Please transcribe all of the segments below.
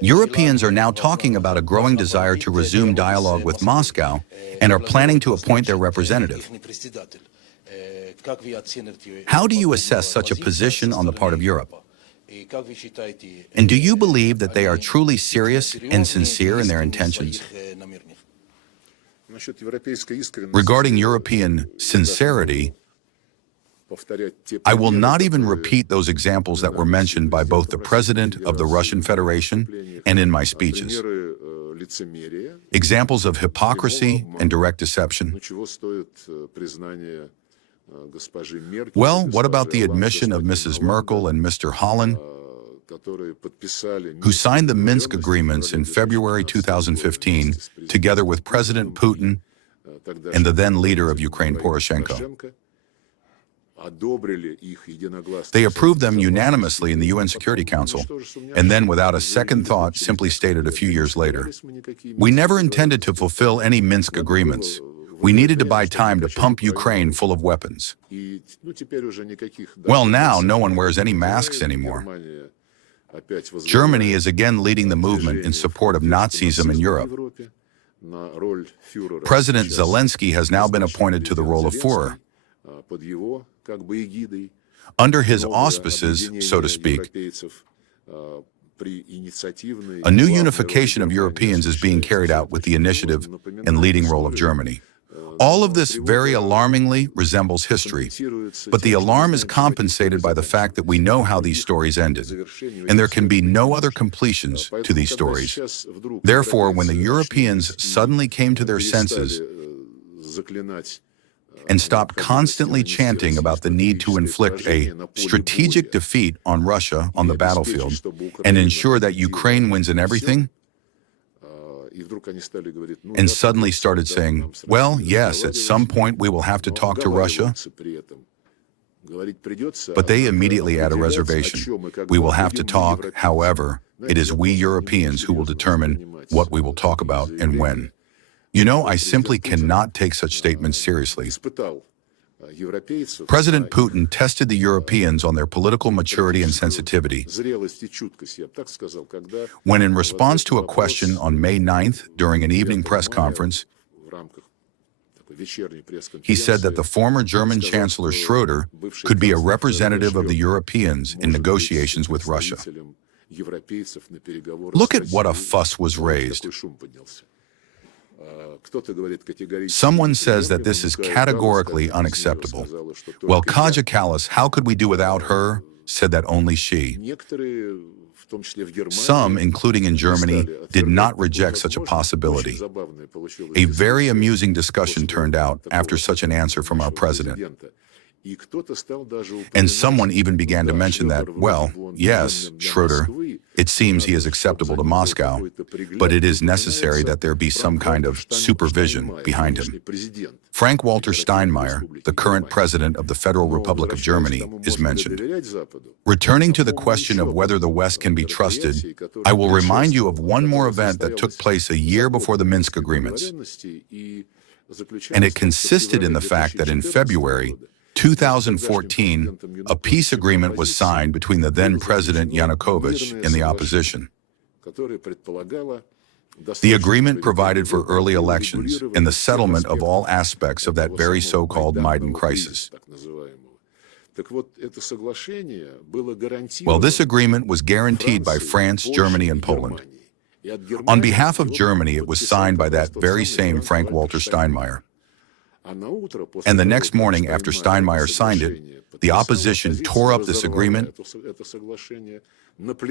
Europeans are now talking about a growing desire to resume dialogue with Moscow and are planning to appoint their representative. How do you assess such a position on the part of Europe? And do you believe that they are truly serious and sincere in their intentions? Regarding European sincerity, I will not even repeat those examples that were mentioned by both the President of the Russian Federation and in my speeches. Examples of hypocrisy and direct deception. Well, what about the admission of Mrs. Merkel and Mr. Hollande, who signed the Minsk Agreements in February 2015, together with President Putin and the then leader of Ukraine, Poroshenko? They approved them unanimously in the UN Security Council, and then without a second thought simply stated a few years later, "We never intended to fulfill any Minsk agreements. We needed to buy time to pump Ukraine full of weapons." Well, now no one wears any masks anymore. Germany is again leading the movement in support of Nazism in Europe. President Zelensky has now been appointed to the role of Führer. Under his auspices, so to speak, a new unification of Europeans is being carried out with the initiative and leading role of Germany. All of this very alarmingly resembles history, but the alarm is compensated by the fact that we know how these stories ended, and there can be no other completions to these stories. Therefore, when the Europeans suddenly came to their senses and stopped constantly chanting about the need to inflict a strategic defeat on Russia on the battlefield and ensure that Ukraine wins in everything, and suddenly started saying, well, yes, at some point we will have to talk to Russia, but they immediately add a reservation. We will have to talk, however, it is we Europeans who will determine what we will talk about and when. You know, I simply cannot take such statements seriously. President Putin tested the Europeans on their political maturity and sensitivity when, in response to a question on May 9th during an evening press conference, he said that the former German Chancellor Schroder could be a representative of the Europeans in negotiations with Russia. Look at what a fuss was raised. Someone says that this is categorically unacceptable. Well, Kaja Kallas, how could we do without her, said that only she. Some, including in Germany, did not reject such a possibility. A very amusing discussion turned out after such an answer from our president. And someone even began to mention that, well, yes, Schroder, it seems he is acceptable to Moscow, but it is necessary that there be some kind of supervision behind him. Frank-Walter Steinmeier, the current president of the Federal Republic of Germany, is mentioned. Returning to the question of whether the West can be trusted, I will remind you of one more event that took place a year before the Minsk Agreements. And it consisted in the fact that in February 2014, a peace agreement was signed between the then President Yanukovych and the opposition. The agreement provided for early elections and the settlement of all aspects of that very so-called Maidan crisis. Well, this agreement was guaranteed by France, Germany, and Poland. On behalf of Germany, it was signed by that very same Frank-Walter Steinmeier. And the next morning after Steinmeier signed it, the opposition tore up this agreement,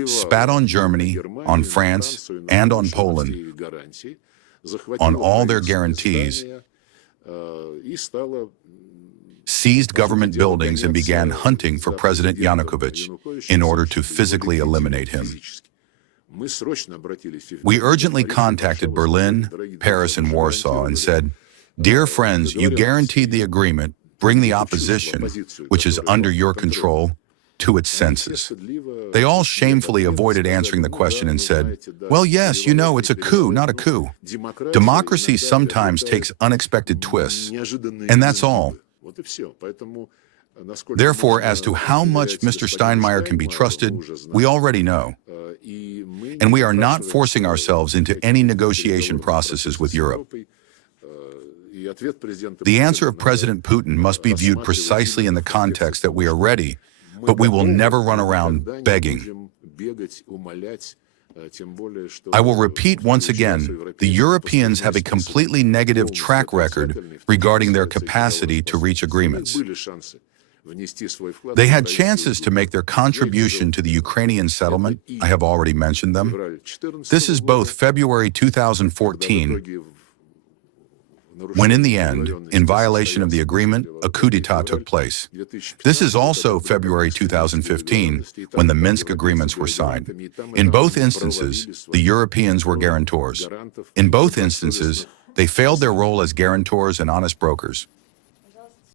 spat on Germany, on France, and on Poland, on all their guarantees, seized government buildings and began hunting for President Yanukovych in order to physically eliminate him. We urgently contacted Berlin, Paris, and Warsaw and said, "Dear friends, you guaranteed the agreement, bring the opposition, which is under your control, to its senses." They all shamefully avoided answering the question and said, "Well, yes, you know, it's a coup, not a coup. Democracy sometimes takes unexpected twists, and that's all." Therefore, as to how much Mr. Steinmeier can be trusted, we already know. And we are not forcing ourselves into any negotiation processes with Europe. The answer of President Putin must be viewed precisely in the context that we are ready, but we will never run around begging. I will repeat once again, the Europeans have a completely negative track record regarding their capacity to reach agreements. They had chances to make their contribution to the Ukrainian settlement. I have already mentioned them. This is both February 2014, when in the end, in violation of the agreement, a coup d'etat took place. This is also February 2015, when the Minsk Agreements were signed. In both instances, the Europeans were guarantors. In both instances, they failed their role as guarantors and honest brokers.